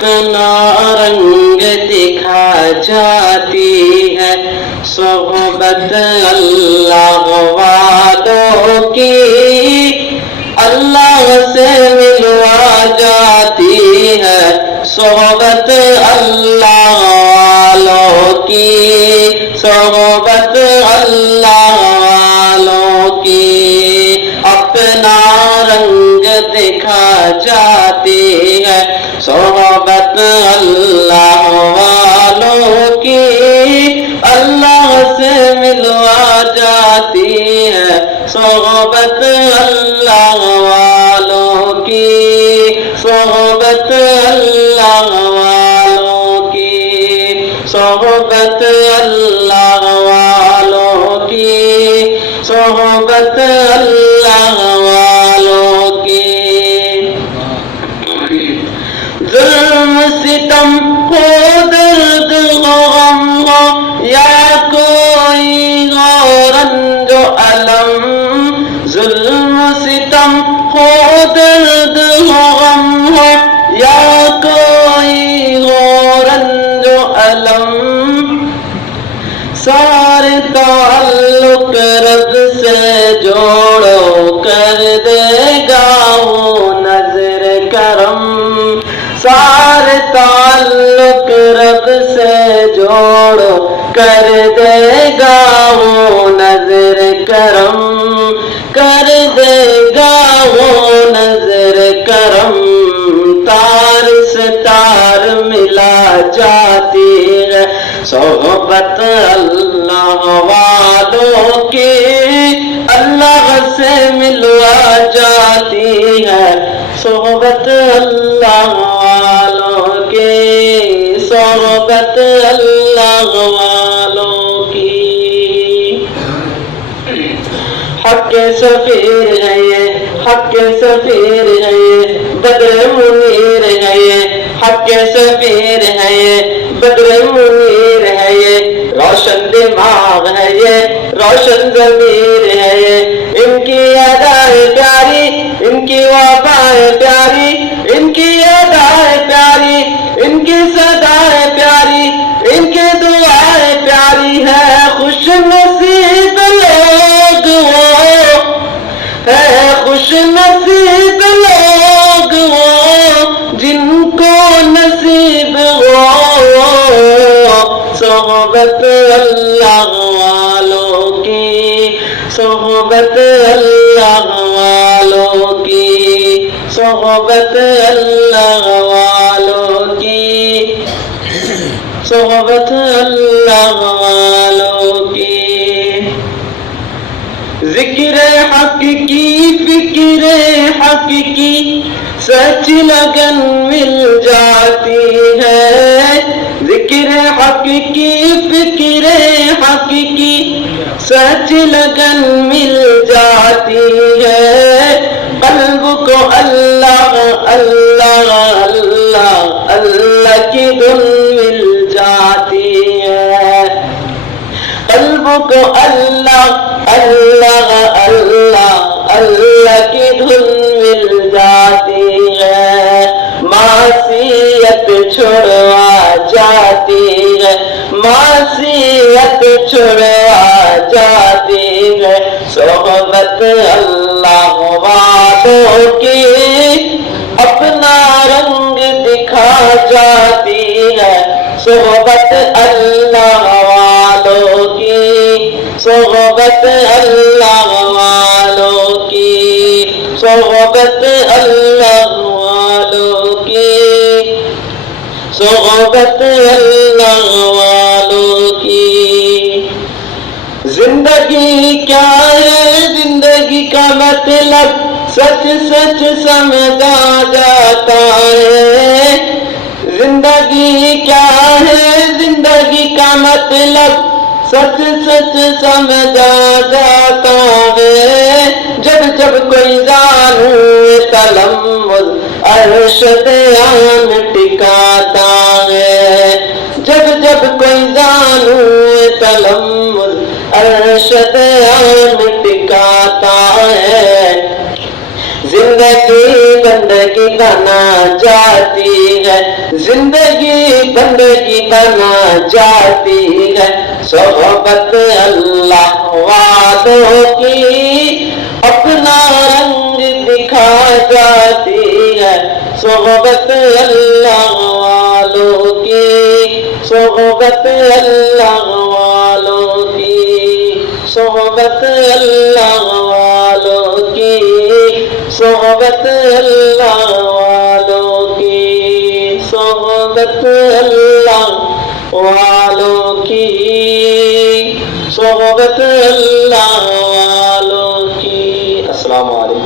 اپنا رنگ دکھا جاتی ہے صحبت اللہ والوں کی، اللہ سے ملوا جاتی ہے صحبت اللہ والوں کی، صحبت اللہ والوں کی، اپنا رنگ دکھا جاتی ہے صحبت اللہ والوں کی، اللہ سے ملوا جاتی ہے صحبت اللہ والوں کی، صحبت اللہ والوں کی، صحبت اللہ والوں کی، صحبت اللہ والوں کی۔ ظلم ستم ہو درد ہو غم ہو یا کوئی غور رنج و الم، ظلم ستم ہو درد ہو غم ہو یا کوئی غور رنج و الم، سارے تعلق رب سے جوڑو کر دے گا وہ نظر کرم، سارے تعلق رب سے جوڑو کر دے گا وہ نظر کرم، کر دے گا وہ نظر کرم، تار سے تار ملا جاتی ہے صحبت اللہ والوں کی، اللہ سے ملوا جاتی ہے صحبت اللہ والوں کی، صحبت اللہ والوں کی۔ حق کے سفیر ہے یہ، حق کے سفیر ہے یہ، بدر منیر ہے یہ، حق کے سفیر ہے یہ، بدر منیر ہے یہ، روشن دماغ ہے یہ، روشن ضمیر ہے یہ، ان کی ادائیں پیاری، ان کی وفائیں پیاری، ان کی ادائیں پیاری، ان کی صدائیں پیاری، ان کی دعائیں پیاری ہے، خوش نصیب لوگ وہ ہے، خوش نصیب لوگ وہ جن کو نصیب ہو صحبت اللہ والوں کی، صحبت اللہ والوں کی، صحبت اللہ والوں کی، صحبت اللہ والوں کی۔ ذکر حق کی فکر حق کی سچ لگن مل جاتی ہے، ذکر حق کی فکر حق کی سچ لگن مل جاتی ہے، قلب کو اللہ اللہ اللہ اللہ کی دھن مل جاتی ہے، قلب کو اللہ اللہ اللہ اللہ کی دھن مل جاتی ہے، معصیت چھڑوا جاتی ہے، معصیت چھڑوا جاتی ہے صحبت اللہ والوں کی، اپنا رنگ دکھا جاتی ہے صحبت اللہ والوں کی، صحبت اللہ والوں کی، صحبت اللہ والوں کی، صحبت اللہ والوں کی۔ زندگی کیا ہے زندگی کا مطلب سچ سچ سمجھا جاتا ہے، زندگی کیا ہے زندگی کا مطلب سچ سچ سمجھا جاتا ہے، جب جب کوئی زانو تلمذ عرش دیان ٹکاتا ہے، جب جب کوئی زانو تلمذ عرش دیان ٹکاتا ہے، زندگی بندگی بنا جاتی ہے، زندگی بندگی بنا جاتی ہے، صحبت اللہ والوں کی اپنا رنگ دکھا جاتی ہے، صحبت اللہ والوں کی، صحبت اللہ والوں کی، صحبت اللہ والوں کی، صحبت اللہ والوں کی، صحبت اللہ والوں کی، صحبت اللہ والوں کی۔ السلام علیکم۔